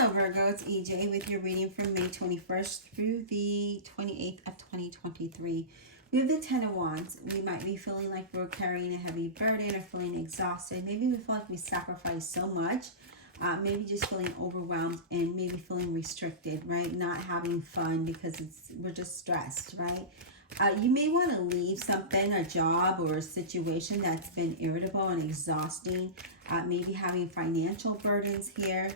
Hello Virgo, it's EJ with your reading from May 21st through the 28th of 2023. We have the Ten of Wands. We might be feeling like we're carrying a heavy burden or feeling exhausted. Maybe we feel like we sacrificed so much. Maybe just feeling overwhelmed and maybe feeling restricted, right? Not having fun because we're just stressed, right? You may want to leave something, a job or a situation that's been irritable and exhausting. Maybe having financial burdens here.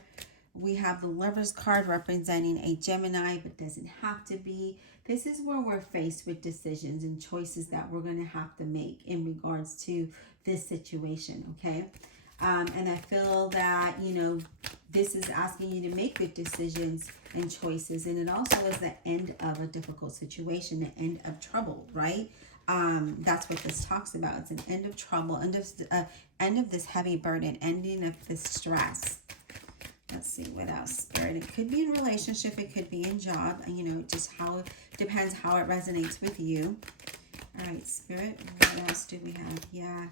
We have the Lover's card representing a Gemini, but doesn't have to be. This is where we're faced with decisions and choices that we're going to have to make in regards to this situation, okay? And I feel that, this is asking you to make good decisions and choices. And it also is the end of a difficult situation, the end of trouble, right? That's what this talks about. It's an end of trouble, end of this heavy burden, ending of this stress. Let's see what else, Spirit. It could be in relationship. It could be in job. Just how it depends how it resonates with you. All right, Spirit. What else do we have? Yeah.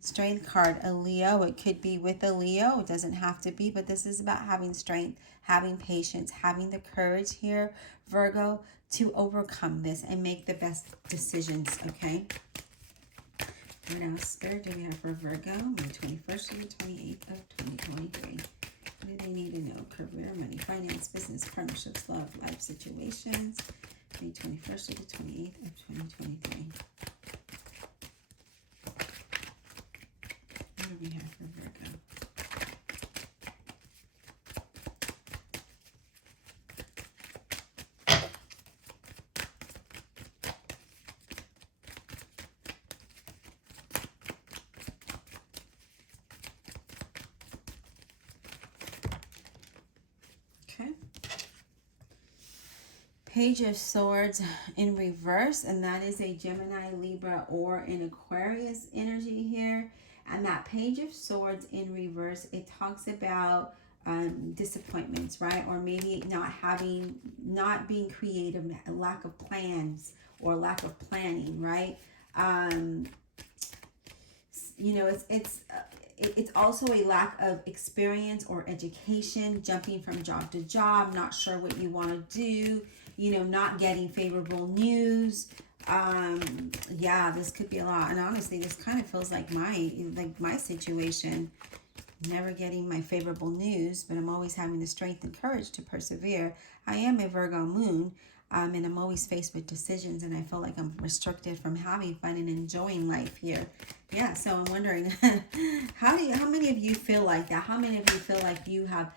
Strength card, a Leo. It could be with a Leo. It doesn't have to be, but this is about having strength, having patience, having the courage here, Virgo, to overcome this and make the best decisions, okay? What else, Spirit, do we have for Virgo? May 21st to the 28th of 2023. What do they need to know? Career, money, finance, business, partnerships, love, life situations. May 21st to the 28th of 2023. What do we have for Virgo? Okay. Page of Swords in reverse, and that is a Gemini, Libra, or an Aquarius energy here. And that Page of Swords in reverse, it talks about disappointments, right? Or maybe not being creative, a lack of plans or lack of planning, right? It's also a lack of experience or education, jumping from job to job, not sure what you want to do, not getting favorable news. Yeah, this could be a lot. And honestly, this kind of feels like my situation. Never getting my favorable news, but I'm always having the strength and courage to persevere. I am a Virgo moon, and I'm always faced with decisions, and I feel like I'm restricted from having fun and enjoying life here. Yeah, so I'm wondering, how many of you feel like that? How many of you feel like you have,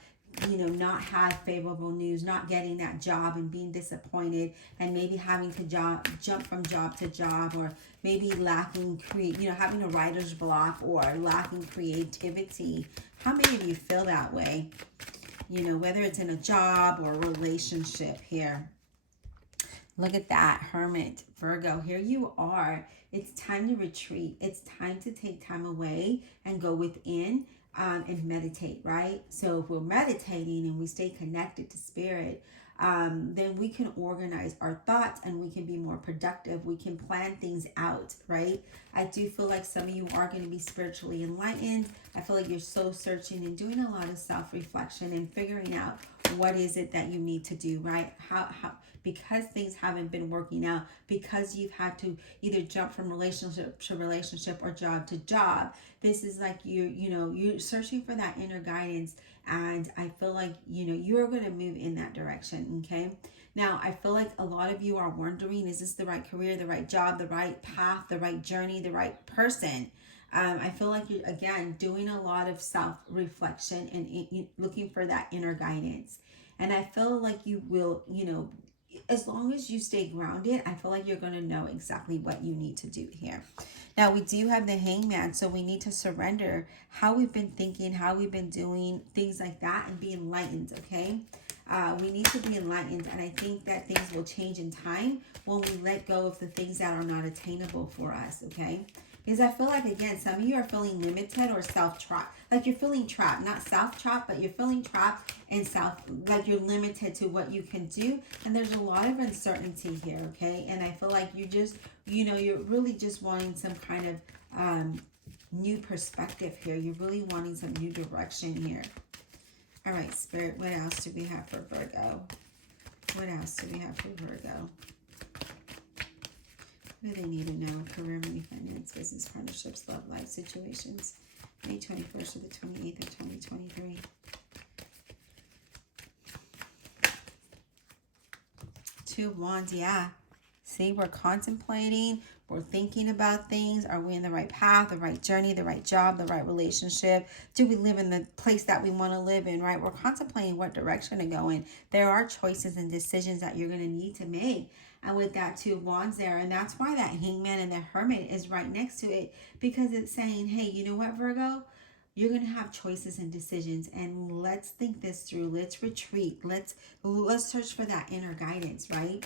not had favorable news, not getting that job and being disappointed, and maybe having to jump from job to job, or maybe lacking having a writer's block or lacking creativity? How many of you feel that way? Whether it's in a job or a relationship here. Look at that, Hermit, Virgo. Here you are. It's time to retreat. It's time to take time away and go within and meditate, right? So if we're meditating and we stay connected to spirit, then we can organize our thoughts and we can be more productive. We can plan things out, right? I do feel like some of you are going to be spiritually enlightened. I feel like you're soul searching and doing a lot of self-reflection and figuring out what is it that you need to do, right? How because things haven't been working out, because you've had to either jump from relationship to relationship or job to job. This is like you're searching for that inner guidance, and I feel like you're going to move in that direction. Okay, now I feel like a lot of you are wondering, is this the right career, the right job, the right path, the right journey, the right person? I feel like you're, again, doing a lot of self-reflection and looking for that inner guidance. And I feel like you will, as long as you stay grounded, I feel like you're going to know exactly what you need to do here. Now, we do have the Hangman, so we need to surrender how we've been thinking, how we've been doing, things like that, and be enlightened, okay? We need to be enlightened, and I think that things will change in time when we let go of the things that are not attainable for us, okay? Because I feel like, again, some of you are feeling limited or self-trapped. Like you're feeling trapped, not self-trapped, but you're feeling trapped and like you're limited to what you can do. And there's a lot of uncertainty here, okay? And I feel like you just, you're really just wanting some kind of new perspective here. You're really wanting some new direction here. All right, Spirit, what else do we have for Virgo? What else do we have for Virgo? What do they need to know? Career, money, finance, business, partnerships, love, life situations. May 21st to the 28th of 2023. Two of Wands, yeah. See, we're contemplating. We're thinking about things. Are we in the right path, the right journey, the right job, the right relationship? Do we live in the place that we want to live in, right? We're contemplating what direction to go in. There are choices and decisions that you're going to need to make. And with that Two of Wands there, and that's why that Hangman and the Hermit is right next to it, because it's saying, hey, you know what, Virgo? You're going to have choices and decisions, and let's think this through. Let's retreat. Let's search for that inner guidance, right?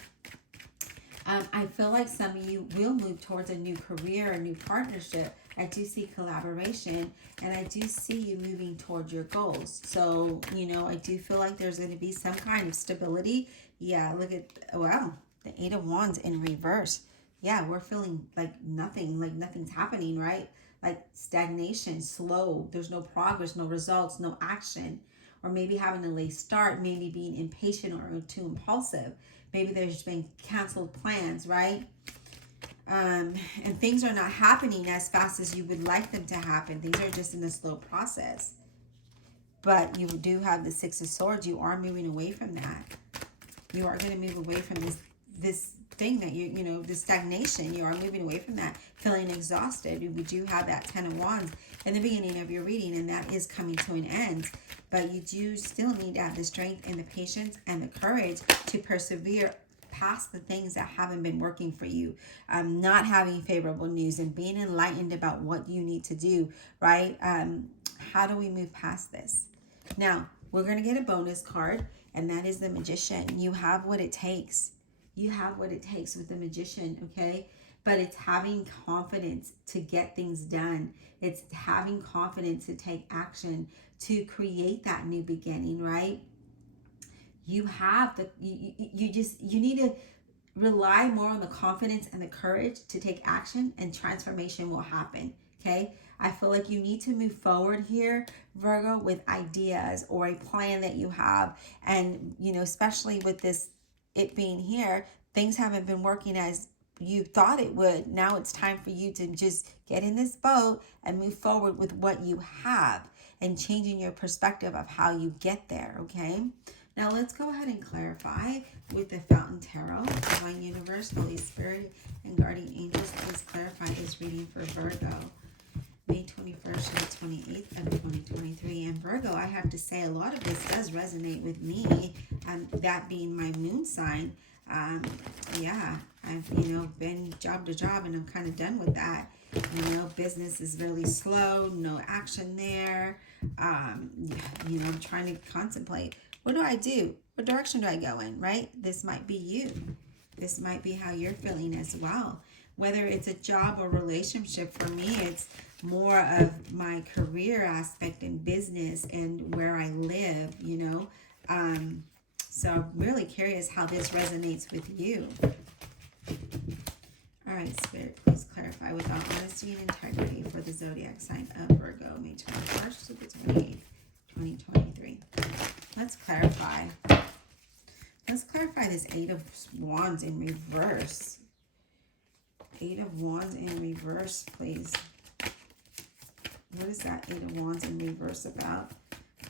I feel like some of you will move towards a new career, a new partnership. I do see collaboration, and I do see you moving towards your goals. So, you know, I do feel like there's going to be some kind of stability. Yeah, look at, wow, the Eight of Wands in reverse. Yeah, we're feeling like nothing's happening, right? Like stagnation, slow. There's no progress, no results, no action. Or maybe having a late start, maybe being impatient or too impulsive. Maybe there's been canceled plans, right? And things are not happening as fast as you would like them to happen. Things are just in a slow process. But you do have the Six of Swords. You are moving away from that. You are going to move away from this thing that you know, this stagnation. You are moving away from that, feeling exhausted. We do have that Ten of Wands in the beginning of your reading, and that is coming to an end. But you do still need to have the strength and the patience and the courage to persevere past the things that haven't been working for you. Not having favorable news and being enlightened about what you need to do, right? How do we move past this? Now, we're going to get a bonus card, and that is the Magician. You have what it takes. You have what it takes with the Magician, okay? But it's having confidence to get things done. It's having confidence to take action, to create that new beginning, right? You have the, you need to rely more on the confidence and the courage to take action, and transformation will happen, okay? I feel like you need to move forward here, Virgo, with ideas or a plan that you have. And, you know, especially with this, it being here, things haven't been working as you thought it would. Now it's time for you to just get in this boat and move forward with what you have, and changing your perspective of how you get there, okay? Now let's go ahead and clarify with the Fountain Tarot. Divine Universe, Holy Spirit, and Guardian Angels, please clarify this reading for Virgo. May 21st to the 28th of 2023. And Virgo, I have to say, a lot of this does resonate with me, that being my moon sign. Yeah, I've, you know, been job to job, and I'm kind of done with that. You know, business is really slow, no action there. You know, I'm trying to contemplate, what do I do? What direction do I go in, right? This might be you. This might be how you're feeling as well. Whether it's a job or relationship, for me, it's more of my career aspect in business and where I live, you know. So I'm really curious how this resonates with you. All right, Spirit, please clarify with all honesty and integrity for the zodiac sign of Virgo, May 21st to the 28th, 2023. Let's clarify. Let's clarify this Eight of Wands in reverse. Eight of Wands in reverse, please. What is that Eight of Wands in reverse about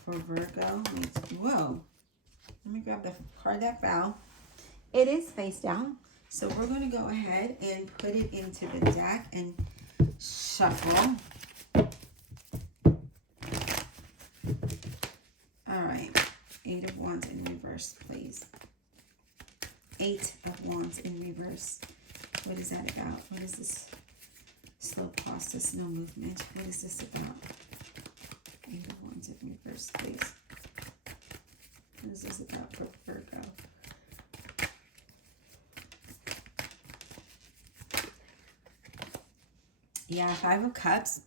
for Virgo? Whoa. Let me grab the card that fell. It is face down. So we're going to go ahead and put it into the deck and shuffle. All right. Eight of Wands in reverse, please. Eight of Wands in reverse. What is that about? What is this? Slow process, no movement. What is this about? Eight of Wands in reverse, please. What is this about for Virgo? Yeah, Five of Cups.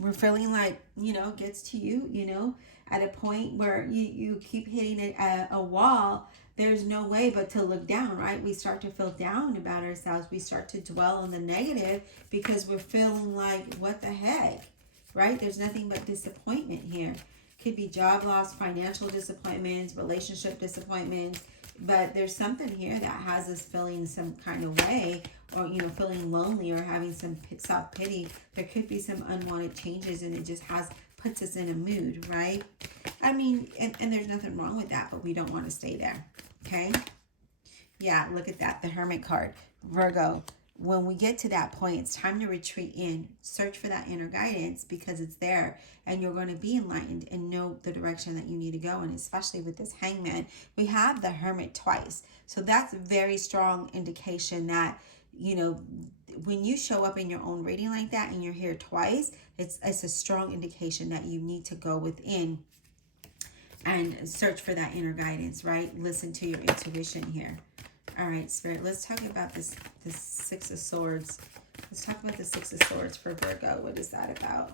We're feeling like, you know, gets to you, you know, at a point where you keep hitting it at a wall. There's no way but to look down, right? We start to feel down about ourselves. We start to dwell on the negative because we're feeling like, what the heck, right? There's nothing but disappointment here. could be job loss, financial disappointments, relationship disappointments. But there's something here that has us feeling some kind of way, or, you know, feeling lonely or having some self-pity. There could be some unwanted changes, and it just puts us in a mood, right? I mean, and there's nothing wrong with that, but we don't want to stay there, okay? Yeah, look at that, the Hermit card. Virgo, when we get to that point, it's time to retreat in, search for that inner guidance, because it's there, and you're going to be enlightened and know the direction that you need to go. And especially with this Hangman, we have the Hermit twice. So that's a very strong indication that, you know, when you show up in your own reading like that and you're here twice, it's a strong indication that you need to go within and search for that inner guidance, right? Listen to your intuition here. All right, Spirit, let's talk about this Six of Swords. Let's talk about the Six of Swords for Virgo. What is that about?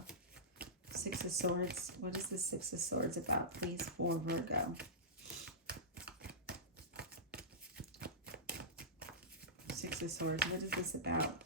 Six of Swords. What is the Six of Swords about, please, for Virgo? Six of Swords. What is this about?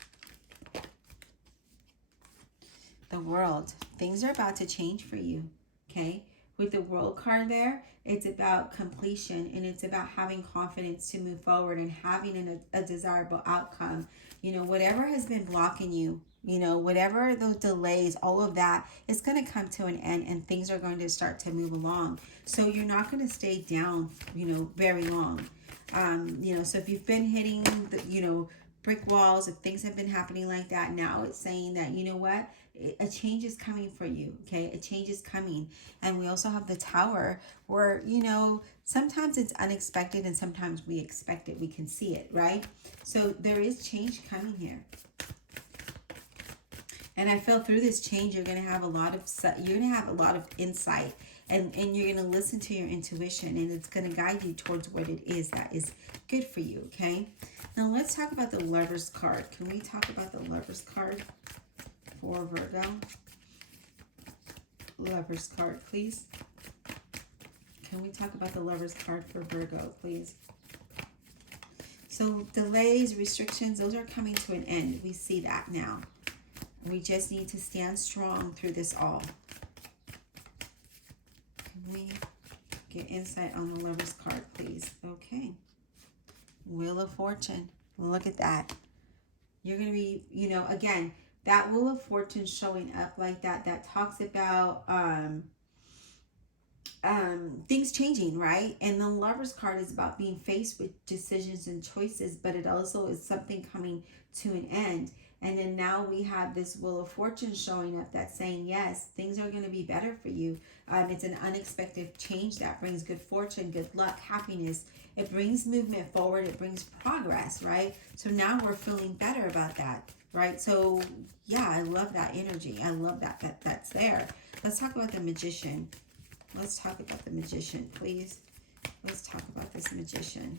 The World. Things are about to change for you, okay? With the World card there, it's about completion, and it's about having confidence to move forward and having a desirable outcome. You know, whatever has been blocking you, you know, whatever those delays, all of that, it's going to come to an end, and things are going to start to move along. So you're not going to stay down, you know, very long. You know, so if you've been hitting the, you know, brick walls, if things have been happening like that, now it's saying that, you know what, a change is coming for you, okay? A change is coming. And we also have the Tower, where, you know, sometimes it's unexpected and sometimes we expect it. We can see it, right? So there is change coming here. And I feel through this change, you're going to have a lot of insight, and you're going to listen to your intuition, and it's going to guide you towards what it is that is good for you, okay? Now let's talk about the Lovers card. Can we talk about the Lovers card for Virgo? Lovers card, please. Can we talk about the Lovers card for Virgo, please? So delays, restrictions, those are coming to an end. We see that now. We just need to stand strong through this all. Can we get insight on the Lovers card, please? Okay. Wheel of Fortune. Look at that. You're going to be, you know, again, that Wheel of Fortune showing up like that, that talks about things changing, right? And the Lovers card is about being faced with decisions and choices, but it also is something coming to an end. And then now we have this Wheel of Fortune showing up that's saying, yes, things are going to be better for you. It's an unexpected change that brings good fortune, good luck, happiness. It brings movement forward. It brings progress, right? So now we're feeling better about that, right? So yeah, I love that energy. I love that's there. Let's talk about the Magician. Let's talk about the Magician, please. Let's talk about this Magician.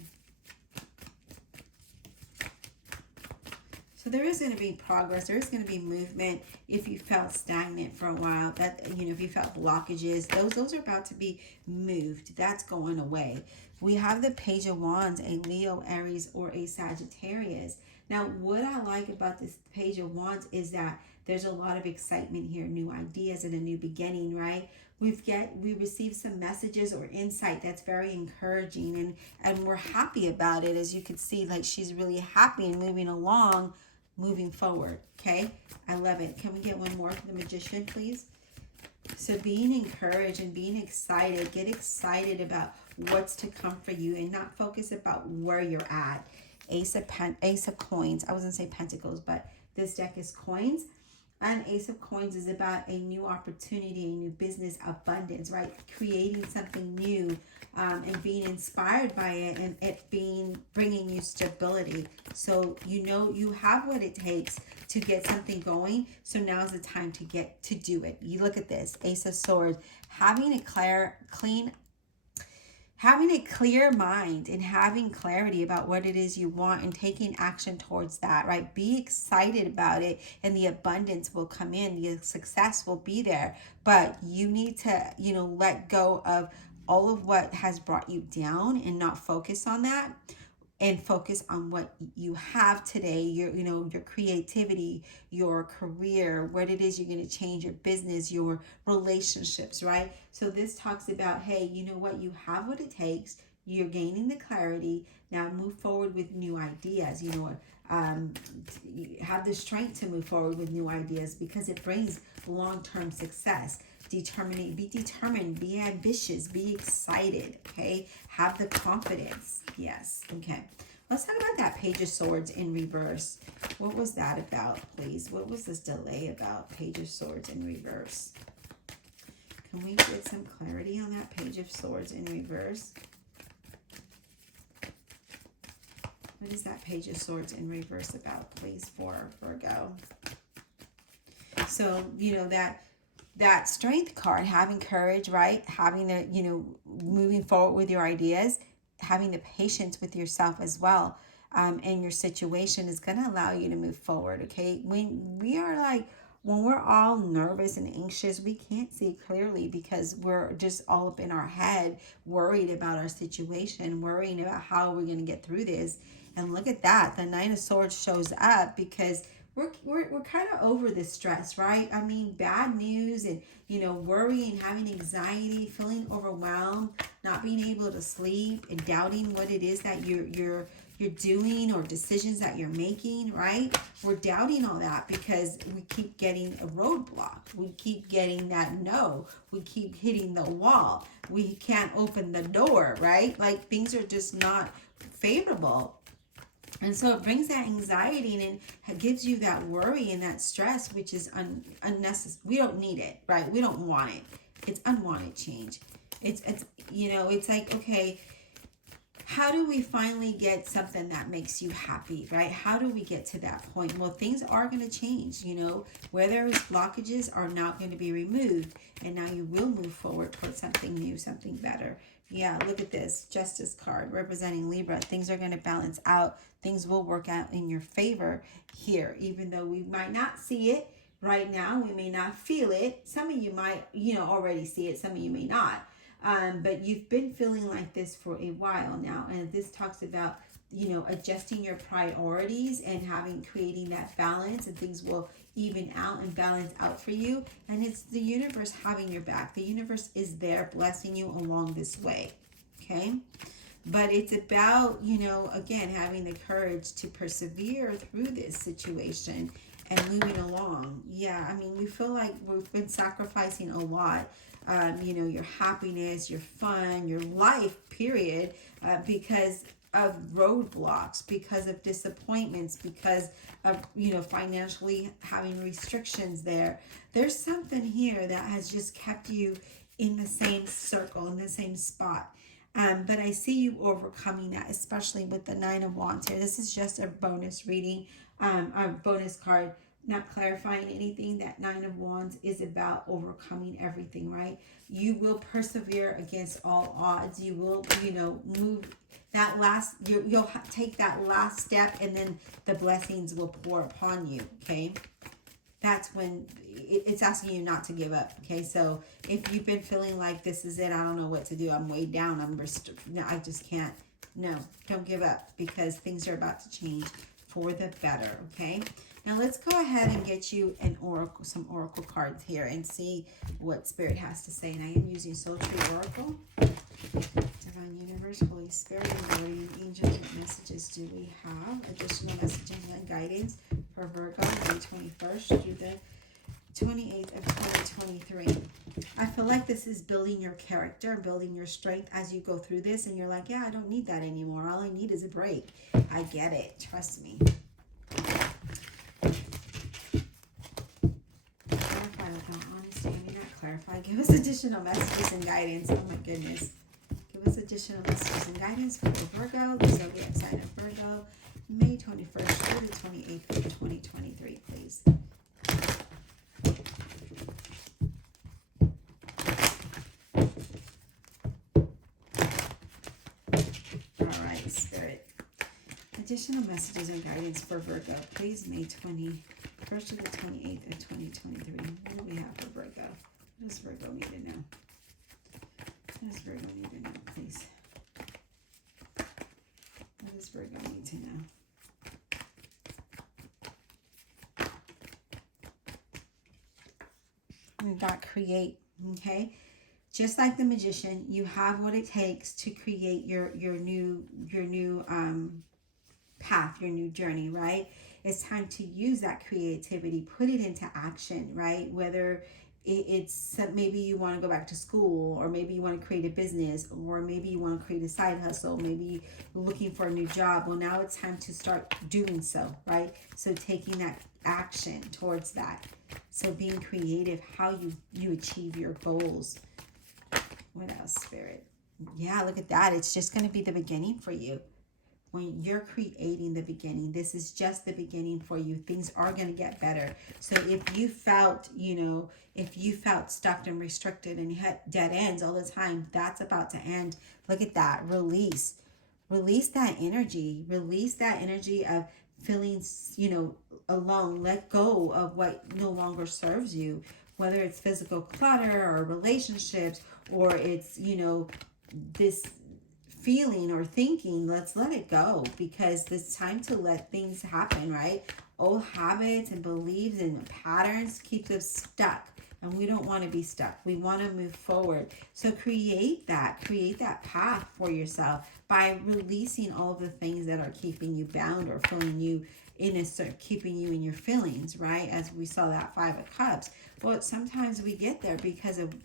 So there is going to be progress. There is going to be movement. If you felt stagnant for a while, that, you know, if you felt blockages, those are about to be moved. That's going away. We have the Page of Wands, a Leo, Aries, or a Sagittarius. Now, what I like about this Page of Wands is that there's a lot of excitement here, new ideas and a new beginning, right? We receive some messages or insight that's very encouraging, and we're happy about it. As you can see, like, she's really happy and moving along, moving forward, okay? I love it. Can we get one more for the Magician, please? So being encouraged and being excited, get excited about what's to come for you and not focus about where you're at. Ace of Coins. I was going to say Pentacles, but this deck is Coins. And Ace of Coins is about a new opportunity, a new business, abundance, right? Creating something new, and being inspired by it, and it bringing you stability. So you know you have what it takes to get something going. So now is the time to do it. You look at this, Ace of Swords, having a clear mind and having clarity about what it is you want and taking action towards that, right? Be excited about it, and the abundance will come in. The success will be there. But you need to, you know, let go of all of what has brought you down and not focus on that. and focus on what you have today, your, you know, your creativity, your career, what it is you're going to change, your business, your relationships, right? So this talks about, hey, you know what, you have what it takes, you're gaining the clarity, now move forward with new ideas, you know, have the strength to move forward with new ideas because it brings long-term success. Be determined, be ambitious, be excited, okay? Have the confidence. Yes, okay. Let's talk about that Page of Swords in reverse. What was that about, please? What was this delay about, Page of Swords in reverse? Can we get some clarity on that Page of Swords in reverse? What is that Page of Swords in reverse about, please, for Virgo? So, you know, that strength card, having courage, right? Having the, you know, moving forward with your ideas, having the patience with yourself as well, and your situation is going to allow you to move forward, okay? When we're all nervous and anxious, we can't see clearly because we're just all up in our head, worried about our situation, worrying about how we're going to get through this. And look at that. The Nine of Swords shows up because we're kind of over this stress, right? I mean, bad news and, you know, worrying, having anxiety, feeling overwhelmed, not being able to sleep and doubting what it is that you're doing or decisions that you're making, right? We're doubting all that because we keep getting a roadblock. We keep getting that no. We keep hitting the wall. We can't open the door, right? Like things are just not favorable. And so it brings that anxiety and it gives you that worry and that stress, which is unnecessary. We don't need it, right? We don't want it. It's unwanted change. It's you know, it's like, okay, how do we finally get something that makes you happy, right? How do we get to that point? Well, things are going to change, you know, where there's blockages are not going to be removed. And now you will move forward towards something new, something better. Yeah, look at this Justice card representing Libra. Things are going to balance out. Things will work out in your favor here, even though we might not see it right now. We may not feel it. Some of you might, you know, already see it. Some of you may not. But you've been feeling like this for a while now. And this talks about, you know, adjusting your priorities and creating that balance, and things will even out and balance out for you. And it's the universe having your back. The universe is there blessing you along this way. Okay. But it's about, you know, again, having the courage to persevere through this situation and moving along. Yeah, I mean, we feel like we've been sacrificing a lot. You know, your happiness, your fun, your life, period, because of roadblocks, because of disappointments, because of, you know, financially having restrictions there. There's something here that has just kept you in the same circle, in the same spot. But I see you overcoming that, especially with the Nine of Wands here. This is just a bonus reading, a bonus card, not clarifying anything. That Nine of Wands is about overcoming everything, right? You will persevere against all odds. You will, you know, move that last, you'll take that last step, and then the blessings will pour upon you, okay? That's when it's asking you not to give up. Okay, so if you've been feeling like this is it, I don't know what to do, I'm weighed down, no, I just can't. No, don't give up, because things are about to change for the better. Okay, now let's go ahead and get you some oracle cards here and see what Spirit has to say. And I am using Soul Tree Oracle. Divine Universe, Holy Spirit, and Guardian Angels, what messages do we have? Additional messages and guidance for Virgo, May 21st through the 28th of 2023. I feel like this is building your character, building your strength as you go through this, and you're like, yeah, I don't need that anymore. All I need is a break. I get it. Trust me. Clarify without honesty. I mean, not clarify. Give us additional messages and guidance. Oh my goodness. Give us additional messages and guidance for Virgo, the zodiac sign of Virgo, May 21st through the 28th of 2023, please. All right, Spirit. Additional messages and guidance for Virgo, please, May 21st to the 28th of 2023. What do we have for Virgo? What does Virgo need to know? What does Virgo need to know, please? What does Virgo need to know? We got create, okay? Just like the magician, you have what it takes to create your new path, your new journey, right? It's time to use that creativity, put it into action, right? Whether it's maybe you want to go back to school, or maybe you want to create a business, or maybe you want to create a side hustle, maybe looking for a new job. Well, now it's time to start doing so, right? So taking that action towards that. So being creative, how you achieve your goals. What else, Spirit? Yeah, look at that. It's just going to be the beginning for you. When you're creating the beginning, this is just the beginning for you. Things are going to get better. So if you felt, if you felt stuck and restricted and you had dead ends all the time, that's about to end. Look at that. Release that energy. Release that energy of feeling, alone. Let go of what no longer serves you, whether it's physical clutter or relationships, or it's, this feeling or thinking. Let's let it go, because it's time to let things happen, right? Old habits and beliefs and patterns keep us stuck, and we don't want to be stuck. We want to move forward. So create that path for yourself by releasing all of the things that are keeping you bound or feeling you keeping you in your feelings, right? As we saw that 5 of Cups. Well, sometimes we get there because of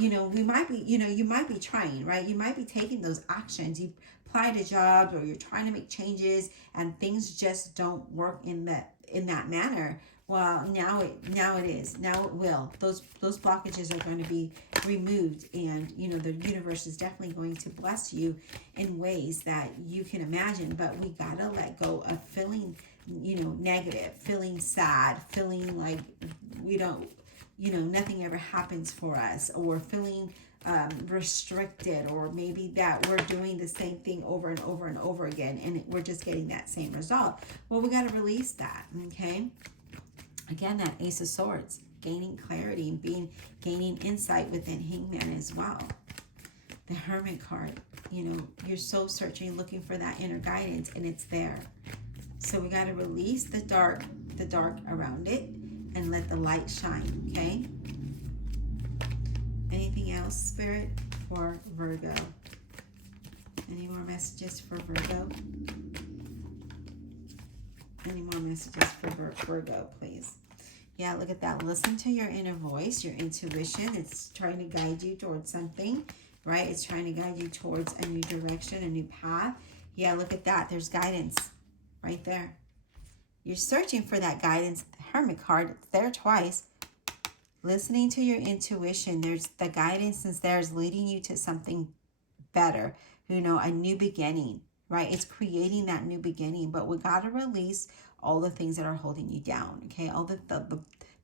we might be, you might be trying, right? You might be taking those actions. You applied a job, or you're trying to make changes, and things just don't work in that manner. Well, now it is. Now it will. Those blockages are going to be removed, and the universe is definitely going to bless you in ways that you can imagine. But we gotta let go of feeling, negative, feeling sad, feeling like we don't, nothing ever happens for us, or feeling restricted, or maybe that we're doing the same thing over and over and over again, and we're just getting that same result. Well, we got to release that, okay? Again, that Ace of Swords, gaining clarity and gaining insight within Hangman as well. The Hermit card, you're soul searching, looking for that inner guidance, and it's there. So we got to release the dark around it, and let the light shine, okay? Anything else, Spirit, for Virgo? Any more messages for Virgo? Any more messages for Virgo, please? Yeah, look at that. Listen to your inner voice, your intuition. It's trying to guide you towards something, right? It's trying to guide you towards a new direction, a new path. Yeah, look at that. There's guidance right there. You're searching for that guidance. The Hermit card, it's there twice. Listening to your intuition. There's the guidance is there, is leading you to something better. A new beginning, right? It's creating that new beginning. But we got to release all the things that are holding you down, okay? All the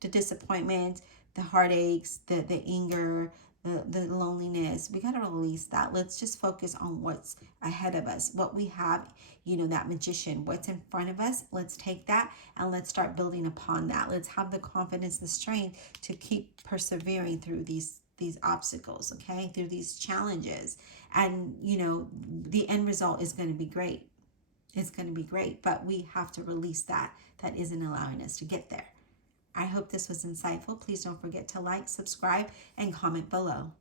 disappointment, the heartaches, the anger, the loneliness. We got to release that. Let's just focus on what's ahead of us, what we have, that magician, what's in front of us. Let's take that and let's start building upon that. Let's have the confidence, the strength to keep persevering through these obstacles, okay, through these challenges. And, the end result is going to be great. It's going to be great, but we have to release that isn't allowing us to get there. I hope this was insightful. Please don't forget to like, subscribe, and comment below.